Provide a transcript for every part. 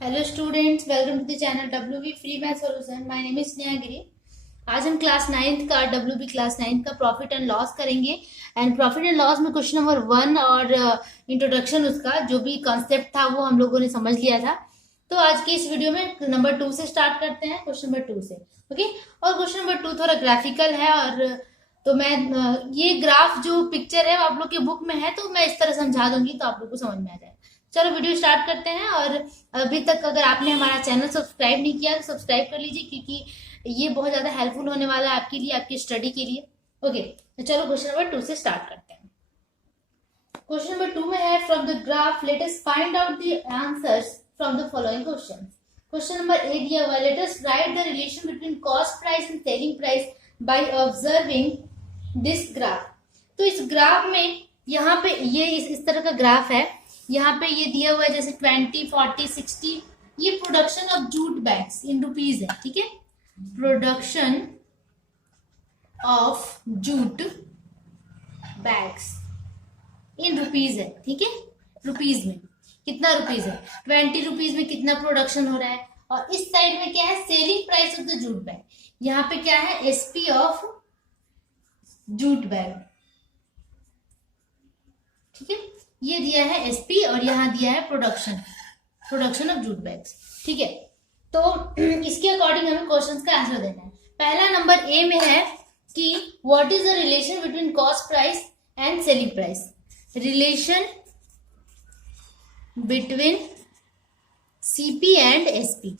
Hello students, welcome to the channel W free math solution. My name is Snehagiri. आज हम class ninth का class ninth का profit and loss करेंगे। And profit and loss में question number 1 और introduction उसका जो भी कॉन्सेप्ट था वो हम लोगों ने समझ लिया था। तो आज के इस वीडियो में नंबर 2 से स्टार्ट करते हैं, क्वेश्चन नंबर 2 से। ओके। और क्वेश्चन नंबर 2 थोड़ा ग्राफिकल है, और तो मैं ये ग्राफ जो पिक्चर है वो आप लोग के बुक में है, तो मैं इस तरह समझा दूंगी तो आप लोग को समझ में आ जाएगा। चलो वीडियो स्टार्ट करते हैं। और अभी तक अगर आपने हमारा चैनल सब्सक्राइब नहीं किया तो सब्सक्राइब कर लीजिए, क्योंकि ये बहुत ज्यादा हेल्पफुल होने वाला है आपके लिए, आपकी स्टडी के लिए। ओके, तो चलो क्वेश्चन नंबर 2 से स्टार्ट करते हैं। क्वेश्चन नंबर 2 में है, from the graph let us find out the answers from the following question. Question number A दिया हुआ, late us write the relation between cost price and selling price by observing this graph. तो इस graph में यहाँ पे ये इस तरह का ग्राफ है। यहाँ पे ये दिया हुआ है जैसे 20, 40, 60। ये production of jute bags in rupees है, ठीक है। Production of jute bags in rupees है, ठीक है। रुपीज में कितना रुपीज है, 20 रुपीज में कितना प्रोडक्शन हो रहा है। और इस साइड में क्या है, selling price of the jute bag. यहाँ पे क्या है, एसपी ऑफ जूट बैग, ठीक है। ये दिया है एसपी और यहाँ दिया है प्रोडक्शन ऑफ जूट बैग्स, ठीक है। तो इसके अकॉर्डिंग हमें क्वेश्चंस का आंसर देना है। पहला नंबर ए में है कि what is the relation between cost price and selling price. Relation between CP and SP.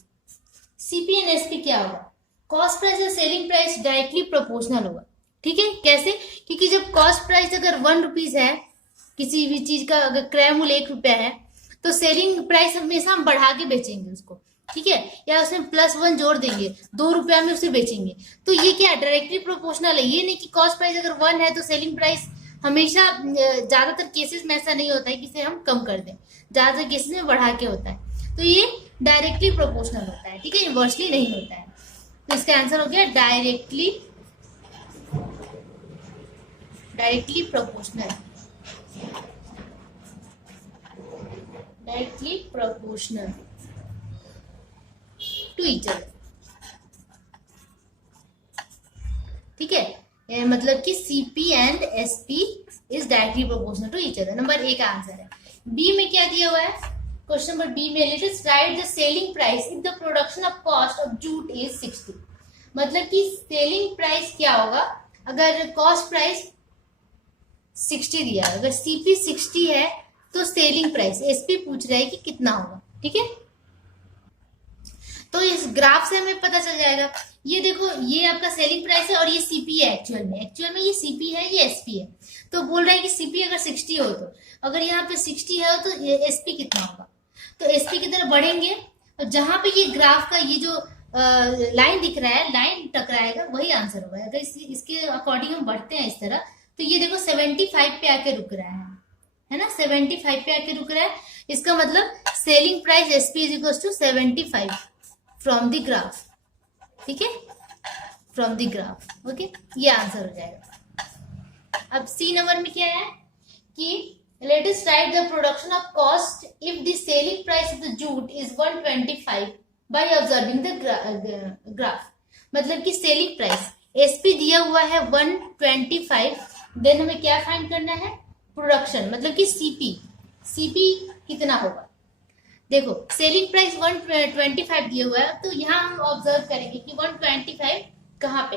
CP and SP क्या होगा, कॉस्ट प्राइस और सेलिंग प्राइस डायरेक्टली प्रोपोर्शनल होगा, ठीक है। कैसे, क्योंकि जब कॉस्ट प्राइस अगर 1 रुपीज है, किसी भी चीज का अगर क्रय मूल्य 1 रुपया है, तो सेलिंग प्राइस हमेशा हम बढ़ा के बेचेंगे उसको, ठीक है, या उसमें +1 जोड़ देंगे, 2 रुपया में उसे बेचेंगे। तो ये क्या डायरेक्टली प्रोपोर्शनल है। ये नहीं कि कॉस्ट प्राइस अगर 1 है तो सेलिंग प्राइस हमेशा, ज्यादातर केसेस में ऐसा नहीं होता है कि इसे हम कम कर दें, ज्यादातर केसेस में बढ़ा के होता है। तो ये डायरेक्टली प्रोपोर्शनल होता है, ठीक है, इनवर्सली नहीं होता है। तो इसका आंसर हो गया directly proportional, directly proportional to each other, ठीक है। मतलब कि CP and SP is directly proportional to each other. Number A का आंसर है। बी में क्या दिया हुआ है, क्वेश्चन नंबर बी में, let us write the selling price if the production of cost of jute is 60। मतलब कि सेलिंग प्राइस क्या होगा अगर कॉस्ट प्राइस 60 दिया है, अगर सीपी 60 है तो सेलिंग प्राइस एसपी पूछ रहा है कि कितना होगा, ठीक है। तो इस ग्राफ से हमें पता चल जाएगा। ये देखो, ये आपका सेलिंग प्राइस है और ये सीपी है। एक्चुअल में ये सीपी है, ये एसपी है। तो बोल रहा है कि सीपी अगर 60 हो, तो अगर यहाँ पे 60 है तो एसपी कितना होगा। तो एसपी की तरफ बढ़ेंगे और जहां पे ये ग्राफ का ये जो लाइन दिख रहा है, लाइन टकराएगा, वही आंसर होगा। अगर इसके अकॉर्डिंग हम बढ़ते हैं इस तरह, तो ये देखो 75 पे आके रुक रहा है ना, 75 पे आके रुक रहा है। इसका मतलब selling price SP is equal to 75 from the graph, ठीक है, फ्रॉम द ग्राफ। ओके, ये आंसर हो जाएगा। अब सी नंबर में क्या है कि let us write the production of cost if the selling price of the jute is 125 by observing the graph। मतलब कि सेलिंग प्राइस एसपी दिया हुआ है 125, देन हमें क्या फाइंड करना है, प्रोडक्शन, मतलब कि सीपी कितना होगा। देखो सेलिंग प्राइस 125 दिया हुआ है, तो यहाँ हम ऑब्जर्व करेंगे कि 125 कहाँ पे,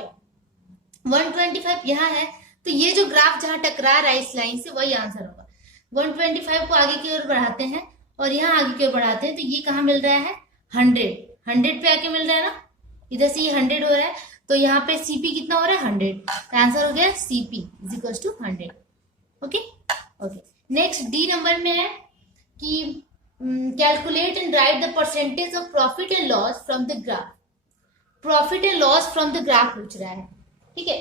125 यहाँ है। तो ये जो ग्राफ जहां टकरा रहा है इस लाइन से, वही आंसर होगा। 125 को आगे की ओर बढ़ाते हैं और यहाँ आगे की ओर बढ़ाते हैं, तो ये कहाँ मिल रहा है, 100 पे आके मिल रहा है ना, इधर से ये 100 हो रहा है, तो यहाँ पे सीपी कितना हो रहा है, 100। तो आंसर हो गया CP is equal to 100। Okay. Next D number में है कि calculate and write the percentage of profit and loss from the graph. Profit and loss from the graph पूछ रहा है, ठीक है।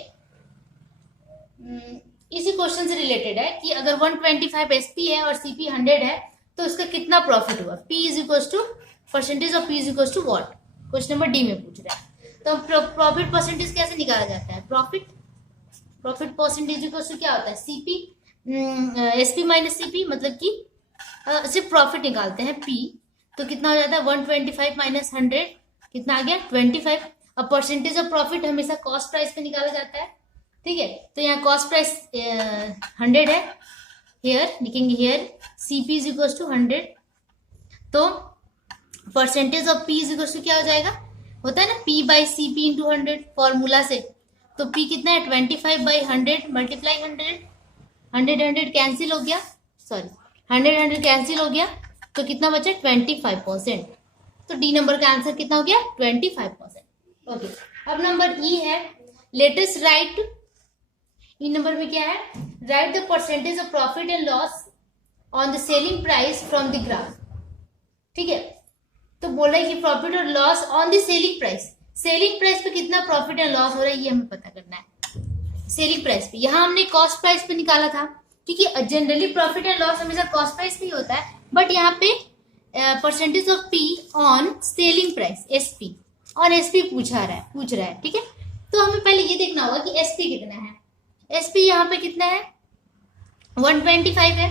इसी क्वेश्चन से रिलेटेड है कि अगर 125 एसपी है और सीपी 100 है, तो उसका कितना प्रॉफिट हुआ। P is equal to percentage of P is equal to what, question number D में पूछ रहा है। तो प्रॉफिट परसेंटेज कैसे निकाला जाता है, प्रॉफिट परसेंटेज इक्वल टू क्या होता है, सीपी एसपी माइनस सीपी, मतलब कि सिर्फ प्रॉफिट निकालते हैं पी, तो कितना हो जाता है 125 माइनस 100 कितना आ गया 25। अब परसेंटेज ऑफ प्रॉफिट हमेशा कॉस्ट प्राइस पे निकाला जाता है, ठीक है। तो यहाँ कॉस्ट प्राइस 100 है, हेयर लिखेंगे here CP is equal to 100। तो percentage of P is equal to क्या हो जाएगा, होता है ना P by CP into 100 formula से। तो P कितना है 25 बाई 100 मल्टीप्लाई 100 कैंसिल हो गया, सॉरी 100 कैंसिल हो गया, तो कितना बचा 25%। तो डी नंबर का आंसर कितना हो गया 25%। ओके, अब नंबर ई है लेटेस्ट राइट। ई नंबर में क्या है, right the percentage of profit and loss on the selling price from the graph, ठीक है। तो बोल रहा है कि प्रॉफिट और loss on the selling price, selling price पे कितना प्रॉफिट एंड लॉस हो रहा है ये हमें पता करना है। सेलिंग प्राइस पे यहाँ हमने कॉस्ट प्राइस पे निकाला था, क्योंकि जनरली प्रॉफिट एंड लॉस हमेशा कॉस्ट प्राइस पे ही होता है, बट यहाँ पे percentage of P on selling price SP, on SP पूछ रहा है, ठीक है। तो हमें पहले ये देखना होगा कि SP कितना है। SP यहाँ पे कितना है 125 है,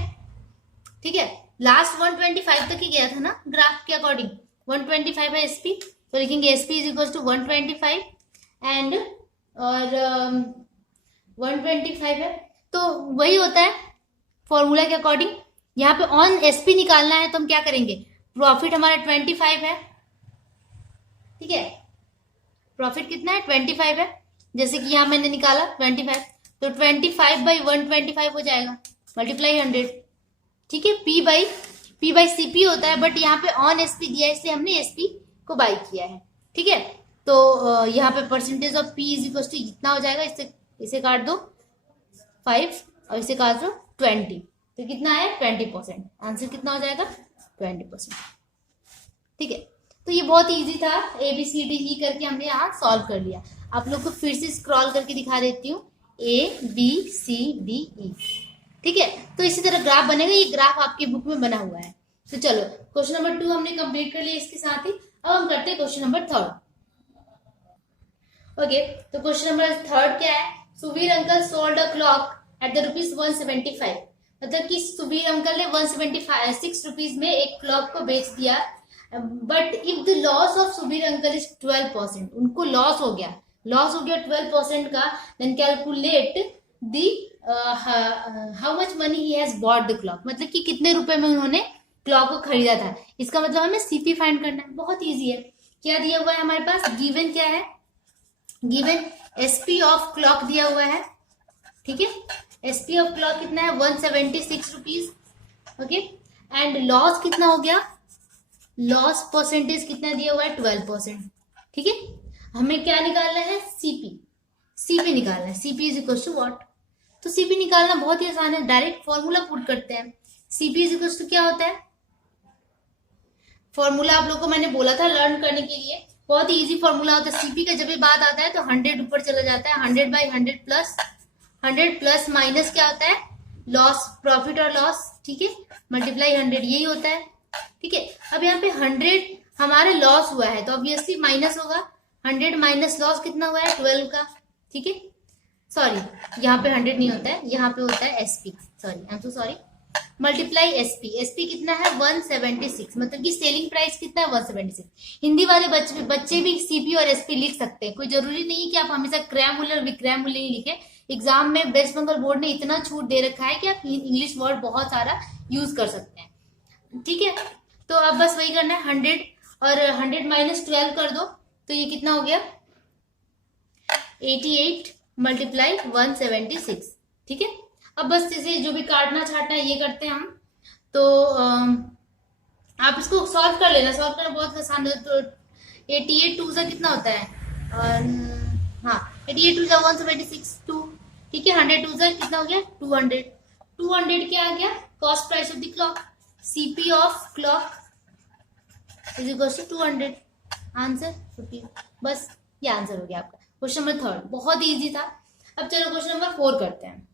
ठीक है। लास्ट 125 तक ही गया था ना ग्राफ के अकॉर्डिंग, 125 है SP। तो लिखेंगे SP is equal to 125 and और 125 है, तो वही होता है फॉर्मूला के अकॉर्डिंग। यहाँ पे ऑन SP निकालना है तो हम क्या करेंगे, प्रॉफिट हमारा 25 है, ठीक है। प्रॉफिट कितना है 25 है, जैसे कि यहाँ मैंने निकाला 25, तो 25 बाई 125 हो जाएगा मल्टीप्लाई 100, ठीक है। P बाई CP होता है, बट यहाँ पे ऑन SP दिया है इसलिए हमने SP को बाई किया है, ठीक है। तो यहाँ पे percentage of P is equal to इतना हो जाएगा, इसे काट दो 5 और इसे काट दो 20, तो कितना है 20%। आंसर कितना हो जाएगा 20%, ठीक है। तो ये बहुत इजी था, ABCDE करके हमने यहाँ सॉल्व कर लिया। आप लोग को फिर से स्क्रॉल करके दिखा देती हूँ ABCDE, ठीक है। तो इसी तरह ग्राफ बनेगा, ये ग्राफ आपकी बुक में बना हुआ है। तो चलो क्वेश्चन नंबर 2 हमने कंप्लीट कर लिया इसके साथ ही। अब हम करते हैं क्वेश्चन नंबर 3। ओके, तो क्वेश्चन नंबर 3 क्या है, Subir uncle sold a clock at the ₹175, मतलब कि सुबीर अंकल ने 176 रुपीज में एक क्लॉक को बेच दिया, but if the loss of Subir uncle is 12%, उनको लॉस हो गया 12% का, then calculate the how much money he has bought the clock, मतलब कि कितने रुपए में उन्होंने क्लॉक को खरीदा था। इसका मतलब हमें CP फाइंड करना है, बहुत इजी है। क्या दिया हुआ है हमारे पास, गिवन क्या है, गिवन SP ऑफ क्लॉक दिया हुआ है, ठीक है। SP ऑफ क्लॉक कितना है 176 रुपीज, ओके। एंड लॉस कितना हो गया, लॉस परसेंटेज कितना दिया हुआ है 12%, ठीक है। हमें क्या निकालना है CP निकालना है। CP is equal to what, तो CP निकालना बहुत ही आसान है, डायरेक्ट फॉर्मूला पुट करते हैं। CP इज इक्वल टू क्या होता है, फॉर्मूला आप लोग को मैंने बोला था लर्न करने के लिए, बहुत ही इजी फॉर्मूला होता है। CP का जब भी बात आता है तो 100 ऊपर चला जाता है, 100 बाई 100 प्लस 100 प्लस माइनस क्या होता है लॉस, प्रॉफिट और लॉस, ठीक है, मल्टीप्लाई 100, यही होता है, ठीक है। अब यहाँ पे 100 हमारे लॉस हुआ है तो ऑब्वियसली माइनस होगा, 100 माइनस लॉस कितना हुआ है 12 का, ठीक है। सॉरी यहाँ पे 100 नहीं होता है, यहाँ पे होता है SP, sorry I am so sorry, multiply SP कितना है 176, मतलब कि सेलिंग प्राइस कितना है 176। हिंदी वाले बच्चे भी CP और SP लिख सकते हैं, कोई जरूरी नहीं है कि आप हमेशा क्रय मूल्य और विक्रय मूल्य ही लिखें। एग्जाम में वेस्ट बंगाल बोर्ड ने इतना छूट दे रखा है कि आप इंग्लिश वर्ड बहुत सारा यूज कर सकते हैं, ठीक है। तो अब बस वही करना है, 100 और 100 माइनस 12 कर दो तो ये कितना हो गया 88 मल्टीप्लाई 176, ठीक है। अब बस इसे जो भी काटना छाटना ये करते हैं हम, तो आप इसको सॉल्व कर लेना, सॉल्व करना बहुत आसान है। तो 88 2 से कितना होता है, हाँ 88 2 से 176 2, ठीक है। 100 2 से कितना हो गया 200, 200 क्या आ गया cost price of the clock, CP of clock is equal to 200, answer 50। बस ये आंसर हो गया आपका क्वेश्चन नंबर 3, बहुत इजी था। अब चलो क्वेश्चन नंबर 4 करते हैं।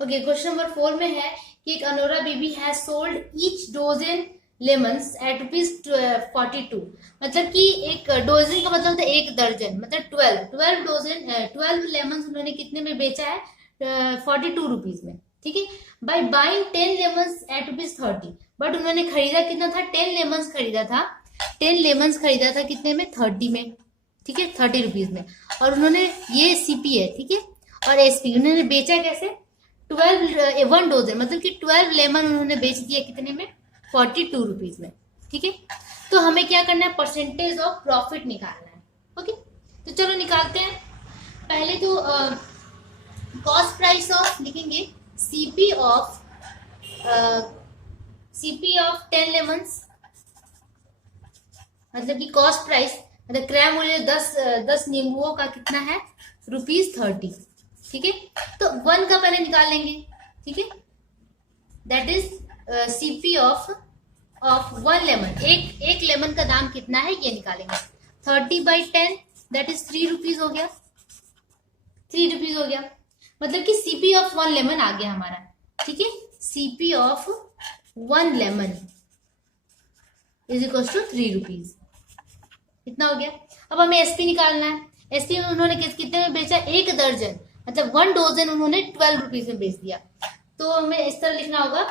ओके, क्वेश्चन नंबर 4 में है कि एक अनोरा बेबी has sold each dozen lemons at ₹42, मतलब कि एक डोजन का मतलब है एक दर्जन, मतलब 12 लेमन्स उन्होंने कितने में बेचा है 42 रुपीज में, ठीक है। By buying 10 lemons at ₹30, but उन्होंने खरीदा कितना था, 10 लेमन्स खरीदा था। 10 लेमन्स खरीदा था कितने में, 30 में, ठीक है, 30 रुपीज में। और उन्होंने, ये सीपी है, ठीक है, और एसपी उन्होंने बेचा कैसे, 1 डोजन, मतलब कि 12 लेमन उन्होंने बेच दिया कितने में, 42 रुपीज में, ठीक है। तो हमें क्या करना है, परसेंटेज ऑफ प्रॉफिट निकालना है। ओके, तो चलो निकालते हैं। पहले तो कॉस्ट प्राइस ऑफ लिखेंगे, सीपी ऑफ 10 लेमन्स, मतलब कि कॉस्ट प्राइस, मतलब क्रय मूल्य 10 नींबुओं का कितना है, ₹30, ठीक है। तो 1 का पहले निकाल लेंगे, ठीक है, that is CP of 1 lemon, एक लेमन का दाम कितना है ये निकालेंगे। 30/10 दैट इज 3 रुपीज हो गया, 3 रुपीज हो गया, मतलब कि सीपी ऑफ 1 लेमन आ गया हमारा, ठीक है। CP of 1 lemon is equal to 3 rupees, इतना हो गया। अब हमें एसपी निकालना है। एसपी में उन्होंने कितने में बेचा, 1 दर्जन, मतलब 1 डोजन उन्होंने 12 रुपीज में बेच दिया। तो हमें इस तरह लिखना होगा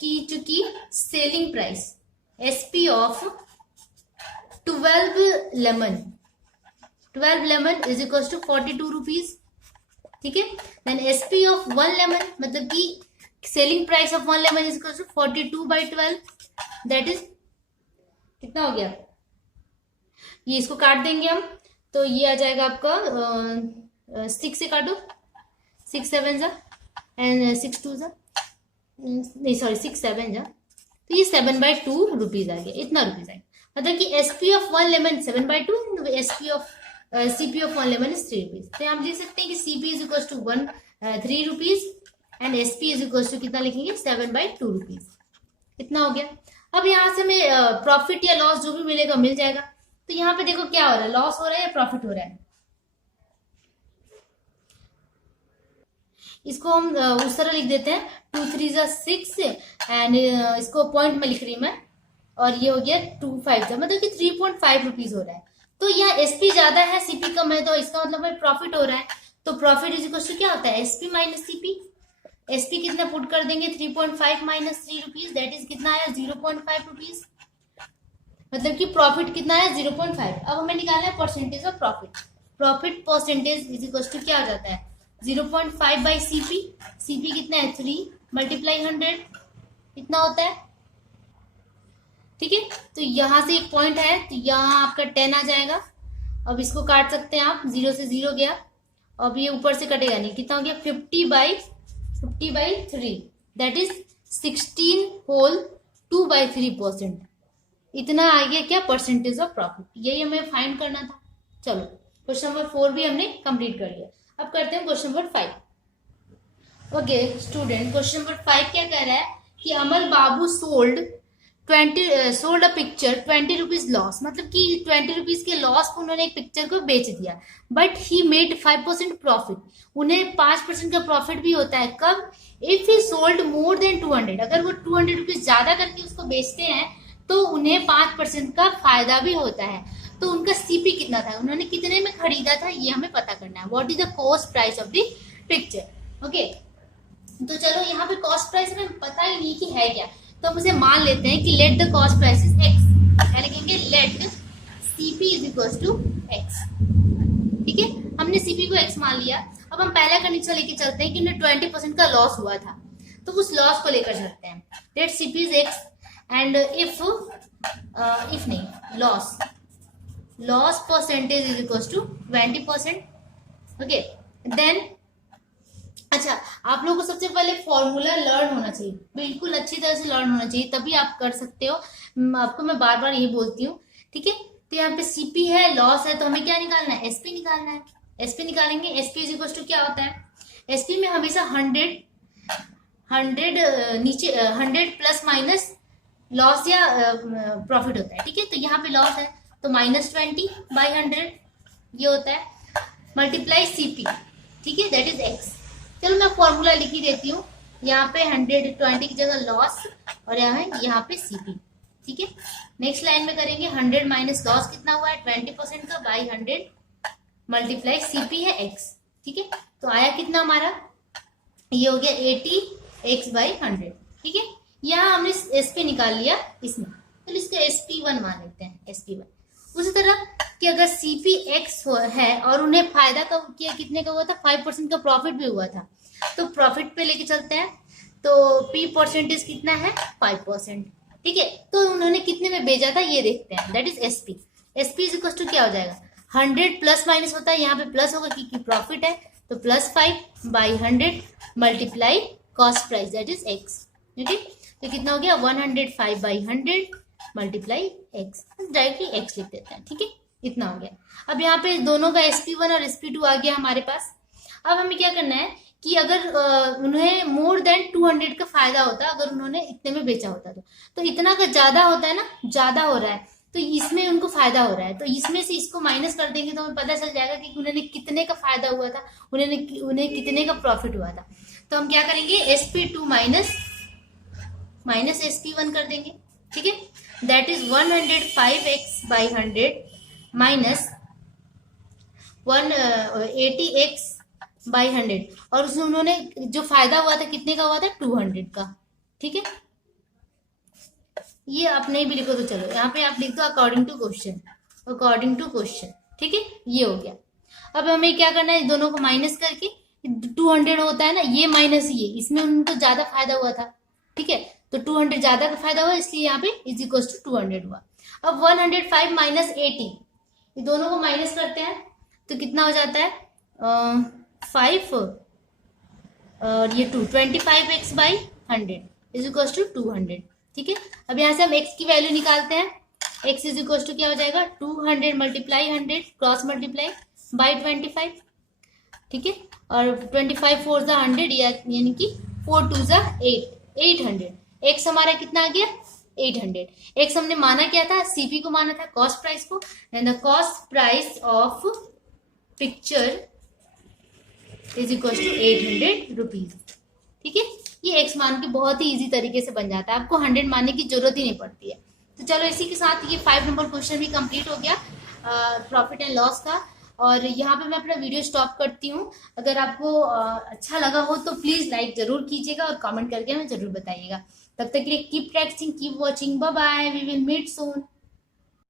कि चूंकि selling price SP of 12 lemon is equal to 42 rupees, ठीक है। देन एसपी ऑफ 1 लेमन, मतलब कि selling price of 1 lemon is equal to 42/12, that is कितना हो गया, ये इसको काट देंगे हम, तो ये आ जाएगा आपका 6 से काटो, 6 7 जा एंड 6 2 जा, नहीं सॉरी 6 7 जा, तो ये 7/2 रुपीज आ गया, इतना रुपीज आएगा। मतलब कि SP of 1 lemon 7/2, SP of CP of 1 lemon is 3 rupees. तो हम लिख सकते हैं कि CP is equal to 3 rupees and SP is equal to कितना लिखेंगे, 7/2 रुपीज, इतना हो गया। अब यहाँ से हमें प्रॉफिट या लॉस जो भी मिलेगा मिल जाएगा। तो यहाँ पे देखो क्या हो रहा है, लॉस हो रहा है या प्रॉफिट हो रहा है, इसको हम उस तरह लिख देते हैं, 2 3 जा 6 एंड इसको पॉइंट में लिख रही हूं मैं, और ये हो गया 2 5 जा, मतलब कि 3.5 रुपीज हो रहा है। तो यहाँ एसपी ज्यादा है, सीपी कम है, तो इसका मतलब है प्रॉफिट हो रहा है। तो प्रॉफिट इज इक्वल टू क्या होता है, एसपी माइनस सीपी। एसपी कितना पुट कर देंगे, 3.5 माइनस 3 रुपीज, दैट इज कितना आया, 0.5 रुपीज, मतलब कि प्रॉफिट कितना है, 0.5। अब हमें निकालना है percentage of profit. Profit percentage is equal to क्या हो जाता है, 0.5/CP, CP कितना है, 3 × 100, इतना होता है, ठीक है। तो यहां से एक पॉइंट है, तो यहाँ आपका 10 आ जाएगा। अब इसको काट सकते हैं आप, 0 से 0 गया, अब ये ऊपर से कटेगा नहीं, कितना हो गया, 50/3, दैट इज 16 होल 2/3%, इतना आ गया क्या, परसेंटेज ऑफ प्रॉफिट। यही हमें फाइंड करना था। चलो क्वेश्चन नंबर 4 भी हमने कंप्लीट कर लिया। अब करते हैं question number 5। Okay student, question number 5 क्या कह रहा है कि Amal Babu sold a picture 20 rupees loss, मतलब कि 20 रुपीज के लॉस पर उन्होंने एक पिक्चर को बेच दिया, बट ही मेड 5% प्रॉफिट, उन्हें 5% का प्रॉफिट भी होता है। कब, if he sold more than 200, अगर वो 200 रुपीज ज्यादा करके उसको बेचते हैं तो उन्हें 5% का फायदा भी होता है। तो उनका सीपी कितना था, उन्होंने कितने में खरीदा था, ये हमें पता करना है। What is the cost price of the picture. Okay, तो चलो यहाँ पे कॉस्ट प्राइस हमें पता ही नहीं कि है क्या, तो हम उसे मान लेते हैं कि let the cost price is x, क्या लिखेंगे, let CP is equal to x, ठीक है। हमने सीपी को एक्स मान लिया। अब हम पहला कंडीशन लेके चलते हैं कि उन्हें 20% का लॉस हुआ था, तो उस लॉस को लेकर चलते हैं। Let CP is X and if नहीं, loss percentage is equal to 20%। Okay then, अच्छा आप लोगों को सबसे पहले फॉर्मूला लर्न होना चाहिए, बिल्कुल अच्छी तरह से लर्न होना चाहिए, तभी आप कर सकते हो। आपको मैं बार बार यही बोलती हूँ, ठीक है। तो यहाँ पे सीपी है, लॉस है, तो हमें क्या निकालना है, एसपी निकालना है। एसपी निकालेंगे, एसपी इज इक्वल टू क्या होता है, एसपी में हमेशा 100 नीचे 100 प्लस माइनस लॉस या प्रॉफिट होता है, ठीक है। तो यहाँ पे लॉस है तो -20/100 ये होता है, मल्टीप्लाई सीपी, ठीक है, दैट इज एक्स। चलो मैं फॉर्मूला लिख ही देती हूँ, यहाँ पे 120 की जगह लॉस और यहाँ पे सीपी, ठीक है। नेक्स्ट लाइन में करेंगे 100 माइनस लॉस कितना हुआ है 20% का बाई 100 मल्टीप्लाई सीपी है एक्स, ठीक है। तो आया कितना हमारा, ये हो गया 80x/100, ठीक है। यहाँ हमने SP निकाल लिया इसमें, तो इसको SP1 मान लेते हैं, SP1। उसी तरह कि अगर CPX है और उन्हें फायदा का किया, कितने का हुआ था, 5% का प्रॉफिट भी हुआ था, तो प्रॉफिट पे लेके चलते हैं। तो P परसेंटेज कितना है, 5%। ठीक है, तो उन्होंने कितने में बेचा था ये देखते हैं, that is SP। SP is equal to क्या हो जाएगा, 100 प्लस माइनस होता है, यहाँ पे प्लस होगा क्योंकि प्रॉफिट है, तो +5/100 multiply cost price that is X। ठीक है, तो कितना हो गया, 105/100 मल्टीप्लाई X, डायरेक्टली X लिख देते हैं। ठीक है, इतना हो गया। अब यहाँ पे दोनों का SP1 और SP2 आ गया हमारे पास। अब हमें क्या करना है कि अगर उन्हें मोर देन 200 का फायदा होता, अगर उन्होंने इतने में बेचा होता तो इतना का ज्यादा होता है ना, ज्यादा हो रहा है, तो इसमें उनको फायदा हो रहा है, तो इसमें से इसको माइनस कर देंगे तो हमें पता चल जाएगा कि उन्होंने कितने का फायदा हुआ था, उन्हें कितने का प्रॉफिट हुआ था। तो हम क्या करेंगे, SP2 माइनस SP1 कर देंगे। ठीक है, that is 105x/100 minus 180x/100, और उसमें उन्होंने जो फायदा हुआ था कितने का हुआ था, 200 का। ठीक है, ये आप नहीं भी लिखो तो चलो, यहाँ पे आप लिख दो according to question, according to question. ठीक है, ये हो गया। अब हमें क्या करना है, दोनों को माइनस करके 200 होता है ना, ये माइनस ये, इसमें उनको ज्यादा फायदा हुआ था। ठीक है, तो 200 ज्यादा का फायदा हुआ, इसलिए यहाँ पे इज इक्वल टू 200 हुआ। अब 105 माइनस 80, ये दोनों को माइनस करते हैं तो कितना हो जाता है, 5 और ये 2, 25x/100 इज इक्वल टू 200। ठीक है, अब यहाँ से हम x की वैल्यू निकालते हैं, x इज इक्वल टू क्या हो जाएगा, 200 मल्टीप्लाई 100 क्रॉस मल्टीप्लाई बाई 25। ठीक है, और 25 4 ज़ा 100, यानी कि 4 2 ज़ा 8, 800। x हमारा कितना आ गया, 800। x हमने माना क्या था, CP को माना था, कॉस्ट प्राइस को, and the cost price of picture is equal to 800 rupees. ठीक है, ये x मान के बहुत ही इजी तरीके से बन जाता है, आपको 100 मानने की जरूरत ही नहीं पड़ती है। तो चलो इसी के साथ ये 5 नंबर क्वेश्चन भी कंप्लीट हो गया प्रॉफिट एंड लॉस का, और यहाँ पे मैं अपना वीडियो स्टॉप करती हूँ। अगर आपको अच्छा लगा हो तो प्लीज लाइक जरूर कीजिएगा और कमेंट करके हमें जरूर बताइएगा। तब तक के लिए keep practicing, keep watching, bye bye, we will meet soon.